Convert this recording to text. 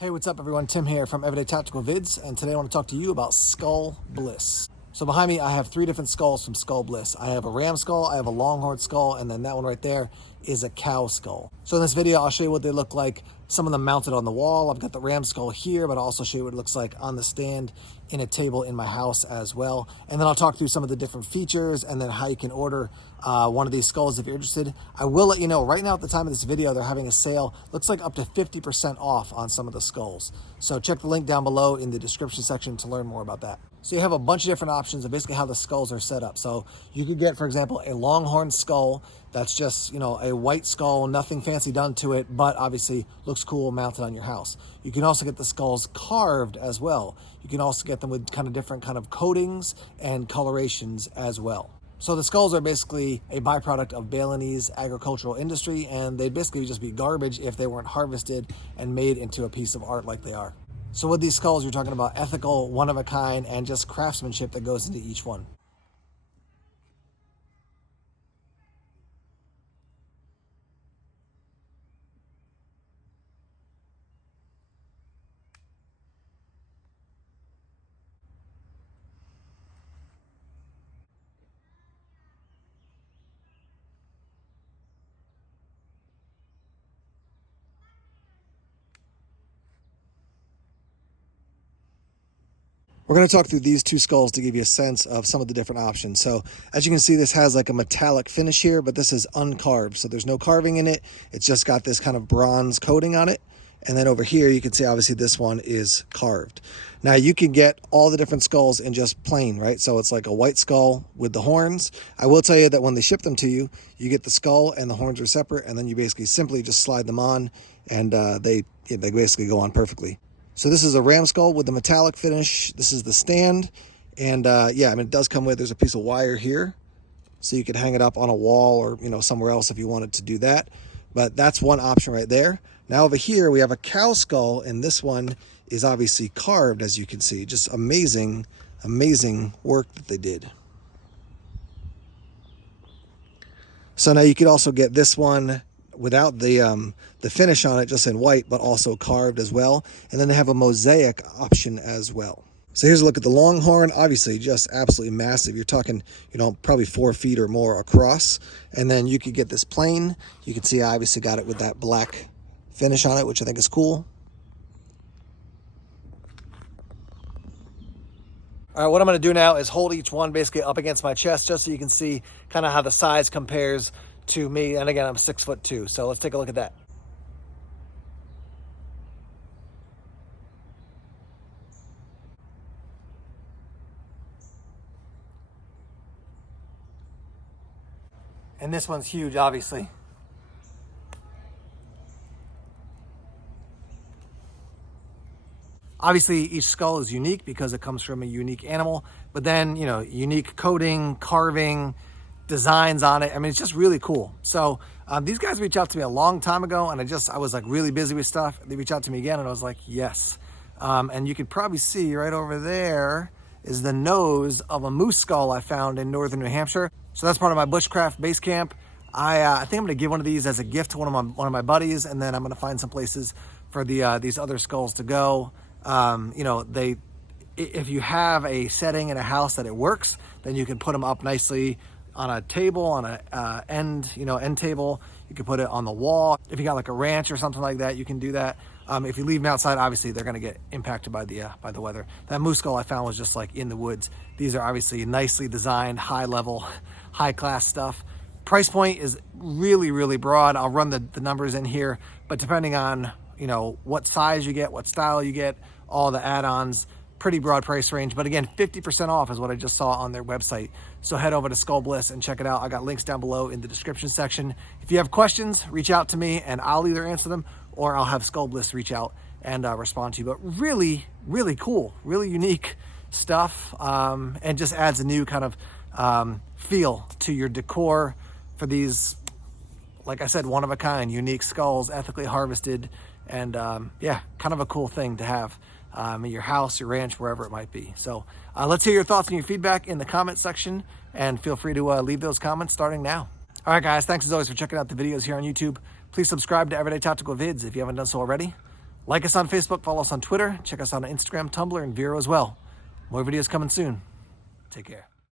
Hey, what's up everyone? Tim here from Everyday Tactical Vids, and today I want to talk to you about Skull Bliss. So behind me I have three different skulls from Skull Bliss. I have a ram skull, I have a Longhorn skull, and then that one right there is a cow skull. So in this video I'll show you what they look like, some of them mounted on the wall. I've got the ram skull here, but I'll also show you what it looks like on the stand in a table in my house as well. And then I'll talk through some of the different features and then how you can order one of these skulls if you're interested. I will let you know, right now at the time of this video, they're having a sale. Looks like up to 50% off on some of the skulls. So check the link down below in the description section to learn more about that. So you have a bunch of different options of basically how the skulls are set up. So you could get, for example, a Longhorn skull that's just, you know, a white skull, nothing fancy done to it, but obviously looks cool mounted on your house. You can also get the skulls carved as well. You can also get them with kind of different kind of coatings and colorations as well. So the skulls are basically a byproduct of Balinese agricultural industry, and they'd basically just be garbage if they weren't harvested and made into a piece of art like they are. So with these skulls, you're talking about ethical, one-of-a-kind, and just craftsmanship that goes into each one. We're going to talk through these two skulls to give you a sense of some of the different options. So as you can see, this has like a metallic finish here, but this is uncarved. So there's no carving in it. It's just got this kind of bronze coating on it. And then over here, you can see obviously this one is carved. Now you can get all the different skulls in just plain, right? So it's like a white skull with the horns. I will tell you that when they ship them to you, you get the skull and the horns are separate, and then you basically simply just slide them on, and they basically go on perfectly. So this is a ram skull with the metallic finish. This is the stand. And yeah, I mean, it does come with, there's a piece of wire here. So you could hang it up on a wall or, you know, somewhere else if you wanted to do that. But that's one option right there. Now over here, we have a cow skull, and this one is obviously carved, as you can see. Just amazing, amazing work that they did. So now you could also get this one without the finish on it, just in white, but also carved as well. And then they have a mosaic option as well. So here's a look at the Longhorn. Obviously just absolutely massive. You're talking, you know, probably 4 feet or more across. And then you could get this plain. You can see I obviously got it with that black finish on it, which I think is cool. All right, what I'm going to do now is hold each one basically up against my chest, just so you can see kind of how the size compares to me. And again, I'm 6'2", so let's take a look at that. And this one's huge, obviously. Obviously, each skull is unique because it comes from a unique animal, but then, you know, unique coating, carving, designs on it. I mean, it's just really cool. So these guys reached out to me a long time ago, and I was like really busy with stuff. They reached out to me again, and I was like, yes. And you could probably see right over there is the nose of a moose skull I found in northern New Hampshire. So that's part of my bushcraft base camp. I think I'm gonna give one of these as a gift to one of my buddies, and then I'm gonna find some places for these other skulls to go. You know, if you have a setting in a house that it works, then you can put them up nicely on a table, on a end table. You can put it on the wall. If you got like a ranch or something like that, you can do that. If you leave them outside, obviously they're gonna get impacted by the weather. That moose skull I found was just like in the woods. These are obviously nicely designed, high level, high class stuff. Price point is really, really broad. I'll run the numbers in here, but depending on, you know, what size you get, what style you get, all the add-ons, pretty broad price range. But again, 50% off is what I just saw on their website. So head over to Skull Bliss and check it out. I got links down below in the description section. If you have questions, reach out to me and I'll either answer them or I'll have Skull Bliss reach out and respond to you. But really, really cool, really unique stuff, and just adds a new kind of feel to your decor for these, like I said, one-of-a-kind, unique skulls, ethically harvested, and yeah, kind of a cool thing to have in your house, your ranch, wherever it might be. So let's hear your thoughts and your feedback in the comment section, and feel free to leave those comments starting now. All right, guys, thanks as always for checking out the videos here on YouTube. Please subscribe to Everyday Tactical Vids if you haven't done so already. Like us on Facebook, follow us on Twitter, check us out on Instagram, Tumblr, and Vero as well. More videos coming soon. Take care.